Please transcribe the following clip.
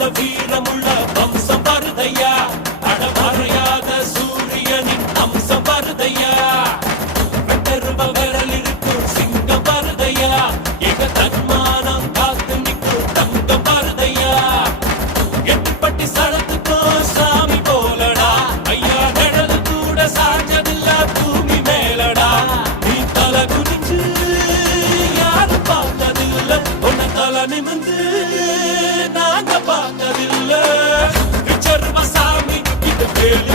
உள்ள வீரமுள்ள வம்சம் வருதையா அடமறையாத சூரியனின் அம்சம் வருதையா வெட்டருவ விரல் இருக்கும் சிங்கம் வருதையா எங்க தன்மானம் காத்து நிற்கும் தங்கம் வருதையா எட்டுப்பட்டி சடத்துக்கும் சாமி போலடா ஐயா நிழல் கூட சாஞ்சதில்ல பூமி மேலடா நீ தலை குனிஞ்சு யாரும் பார்த்ததில்ல உன்னை தலை நிமிந்து நாங்க பார்த்ததில்ல விச்சர்வ சாமி இது வேலு